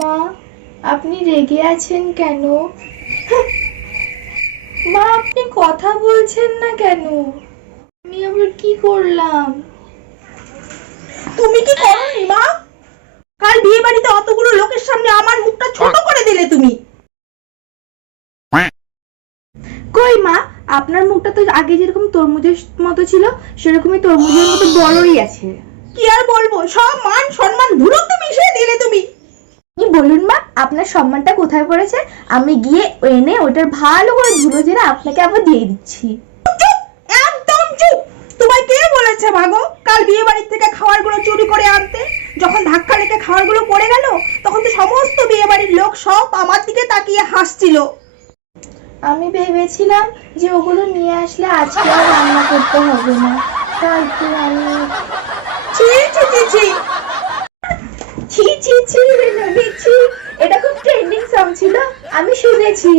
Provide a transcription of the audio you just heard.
মা, আপনি রেগে আছেন কেন? মা, আপনি কথা বলছেন না কেন? আমি আবার কি করলাম? তুমি কি করনি মা? কাল বিয়ে বাড়িতে অতগুলো লোকের সামনে আমার মুখটা ছোট করে দিলে তুমি। কই মা, আপনার মুখটা তো আগে যেরকম তরমুজের মতো ছিল সেরকমই তরমুজের মতো বড়ই আছে। কি আর বলবো, সব মান সম্মান ধুলোতে মিশিয়ে দিলে তুমি। কি বলুন মা, আপনার সম্মানটা কোথায় পড়েছে? আমি গিয়ে এনে ওটার ভালো করে ধুলো ঝেড়ে আপনাকে আবার দিয়ে দিচ্ছি। চুপ, একদম চুপ। তোমায় কে বলেছে মাগো কাল বিয়ে বাড়ির থেকে খাবারগুলো চুরি করে আনতে? যখন ধাক্কা লেগে খাবারগুলো পড়ে গেল তখন তো সমস্ত বিয়ে বাড়ির লোক সব আমার দিকে তাকিয়ে হাসছিল। আমি ভেবেছিলাম যে ওগুলো নিয়ে আসলে আজকে আর রান্না করতে হবে না, তাই তো আমি ছি ছি ছি ছি। ছি ছি ছি ছি, এটা খুব ট্রেন্ডিং সং ছিল, আমি শুনেছি।